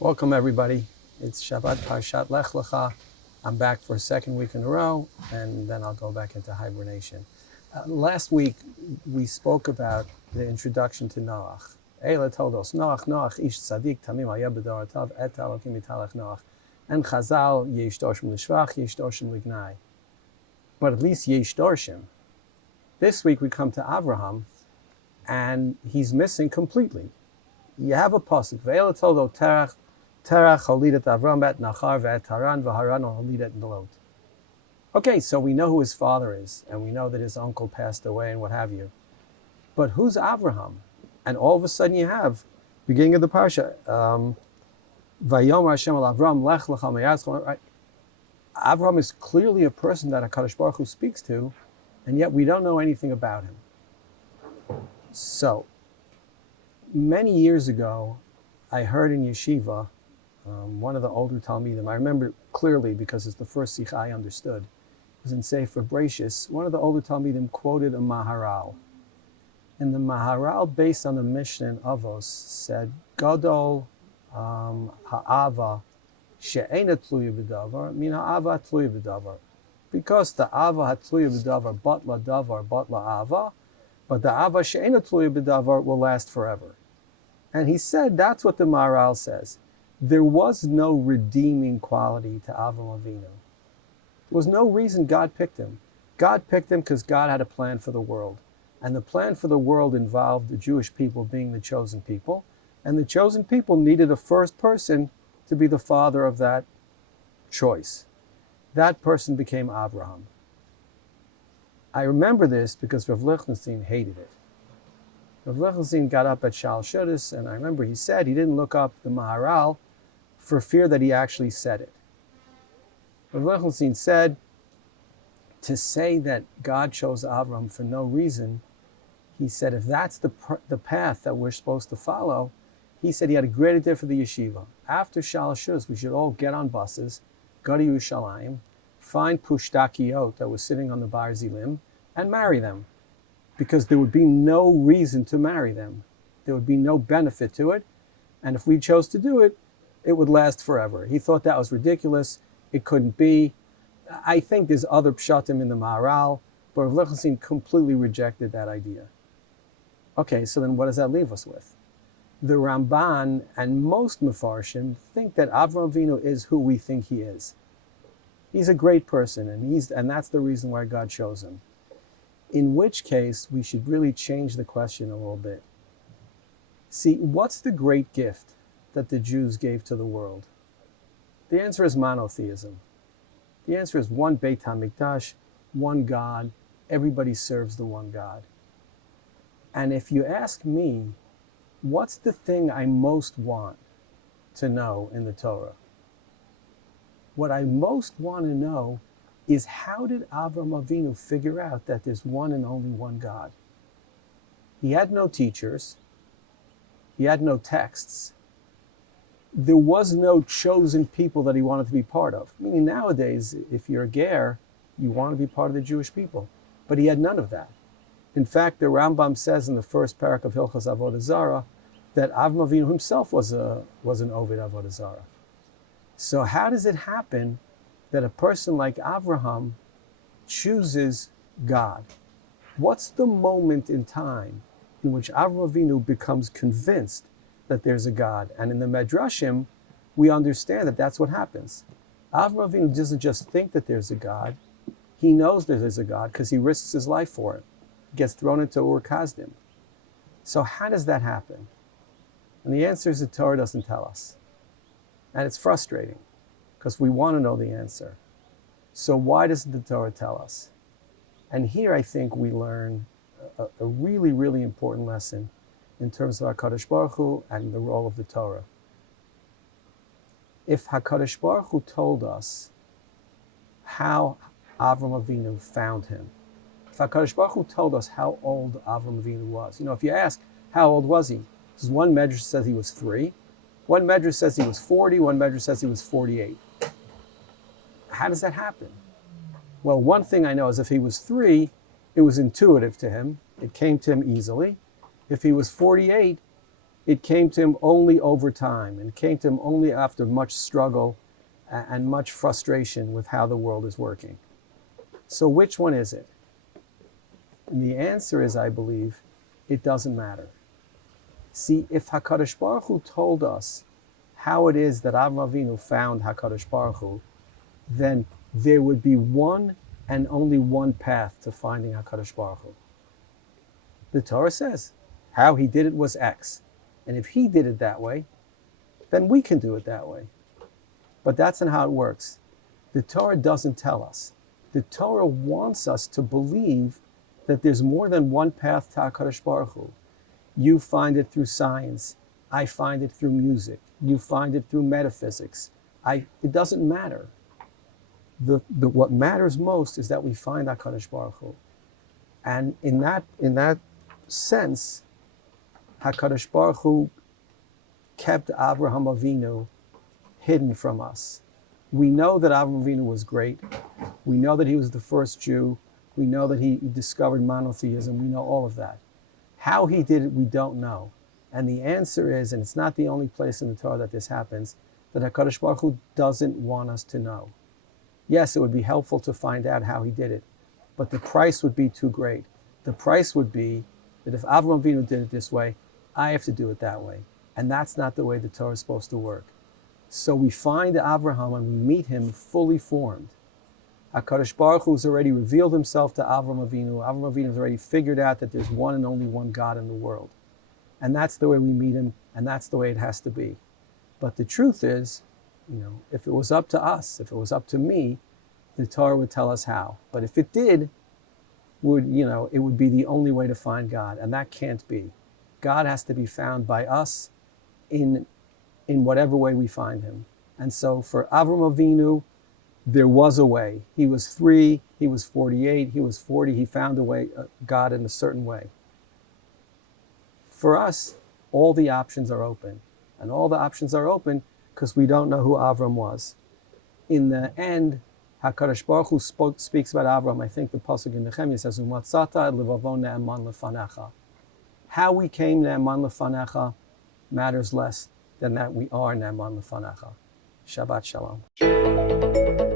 Welcome everybody. It's Shabbat Parshat Lekha. I'm back for a second week in a row, and then I'll go back into hibernation. Last week we spoke about the introduction to Noach. Eila told us, Noach, ish tzadik tamim hayeh b'doratav et Elokim yitalech Noach. And Chazal, yesh dorshim l'shvach, yesh dorshim l'gnai. But at least yesh dorshim. This week we come to Avraham, and he's missing completely. You have a pasuk, ve'ela toldo terach holidet Avraham et nachar ve'et haran v'haran holidet Lot. Okay, so we know who his father is, and we know that his uncle passed away and what have you. But who's Avraham? And all of a sudden you have, beginning of the parsha, Vayomar Hashem al Avraham, Lekh, right? Avraham is clearly a person that Hakadosh Barukh Hu speaks to, and yet we don't know anything about him. So, many years ago, I heard in yeshiva, one of the older Talmidim, I remember it clearly because it's the first sikha I understood, it was in Sefer Bereshis. One of the older Talmidim quoted a Maharal. And the Maharal, based on the Mishnah in Avos, said, Gadol ha'ava she'ena tluya b'davar, min ha'ava tluya b'davar. Because the ava hatluya b'davar, batla davar, batla ava, but the ava she'ena tluya b'davar will last forever. And he said, that's what the Maharal says. There was no redeeming quality to Avraham Avinu. There was no reason God picked him. God picked him because God had a plan for the world. And the plan for the world involved the Jewish people being the chosen people. And the chosen people needed a first person to be the father of that choice. That person became Avraham. I remember this because Rav Lichtenstein hated it. Rav Lichtenstein got up at Shal Shudas, and I remember he said he didn't look up the Maharal for fear that he actually said it. Rav Lichtenstein said, to say that God chose Avraham for no reason, he said, if that's the path that we're supposed to follow, he said he had a great idea for the yeshiva. After Shal Shudas, we should all get on buses, go to Yerushalayim, find Pushtakiyot that was sitting on the Bar Zilim, and marry them. Because there would be no reason to marry them. There would be no benefit to it. And if we chose to do it, it would last forever. He thought that was ridiculous. It couldn't be. I think there's other pshatim in the Maharal, but Rav Lichtenstein completely rejected that idea. Okay, so then what does that leave us with? The Ramban and most Mefarshim think that Avraham Avinu is who we think he is. He's a great person, and that's the reason why God chose him. In which case, we should really change the question a little bit. See, what's the great gift that the Jews gave to the world? The answer is monotheism. The answer is one Beit HaMikdash, one God, everybody serves the one God. And if you ask me, what's the thing I most want to know in the Torah? What I most want to know is how did Avraham Avinu figure out that there's one and only one God? He had no teachers. He had no texts. There was no chosen people that he wanted to be part of. Meaning nowadays, if you're a ger, you want to be part of the Jewish people. But he had none of that. In fact, the Rambam says in the first parak of Hilchos Avodah Zarah that Avraham Avinu himself was an Ovid Avodah Zarah. So how does it happen that a person like Avraham chooses God? What's the moment in time in which Avraham Avinu becomes convinced that there's a God? And in the Medrashim, we understand that that's what happens. Avraham Avinu doesn't just think that there's a God. He knows that there's a God because he risks his life for it. He gets thrown into Ur Kasdim. So how does that happen? And the answer is the Torah doesn't tell us. And it's frustrating, because we want to know the answer. So why doesn't the Torah tell us? And here I think we learn a really, really important lesson in terms of Hakadosh Barukh Hu and the role of the Torah. If Hakadosh Baruch Hu told us how Avraham Avinu found him, if Hakadosh Baruch Hu told us how old Avraham Avinu was, if you ask, how old was he? Because one medrash says he was 3, one medrash says he was 40, one medrash says he was 48. How does that happen? Well, one thing I know is if he was 3, it was intuitive to him. It came to him easily. If he was 48, It came to him only over time, and came to him only after much struggle and much frustration with how the world is working. So which one is it? And the answer is, I believe, it doesn't matter. See, if Hakadosh Baruch Hu told us how it is that Avraham Avinu found Hakadosh Baruch Hu, then there would be one and only one path to finding Hakadosh Baruch Hu. The Torah says how he did it was X. And if he did it that way, then we can do it that way. But that's not how it works. The Torah doesn't tell us. The Torah wants us to believe that there's more than one path to HaKadosh Baruch Hu. You find it through science. I find it through music. You find it through metaphysics. It doesn't matter. What matters most is that we find HaKadosh Baruch Hu. And in that sense, HaKadosh Baruch Hu kept Avraham Avinu hidden from us. We know that Avraham Avinu was great. We know that he was the first Jew. We know that he discovered monotheism. We know all of that. How he did it, we don't know. And the answer is, and it's not the only place in the Torah that this happens, that HaKadosh Baruch Hu doesn't want us to know. Yes, it would be helpful to find out how he did it, but the price would be too great. The price would be that if Avraham Avinu did it this way, I have to do it that way. And that's not the way the Torah is supposed to work. So we find Avraham and we meet him fully formed. HaKadosh Baruch Hu has already revealed himself to Avraham Avinu. Avraham Avinu has already figured out that there's one and only one God in the world. And that's the way we meet him, and that's the way it has to be. But the truth is, if it was up to us, if it was up to me, the Torah would tell us how. But if it did, it would be the only way to find God, and that can't be. God has to be found by us in whatever way we find him. And so for Avraham Avinu, there was a way. He was 3, he was 48, he was 40, he found a way, God in a certain way. For us, all the options are open. And all the options are open because we don't know who Avram was. In the end, HaKadosh Baruch Hu speaks about Avram. I think the pasuk in Nehemiah says, "Umatzata et levavo ne'eman lefanecha." How we came ne'eman lefanecha matters less than that we are ne'eman lefanecha. Shabbat shalom.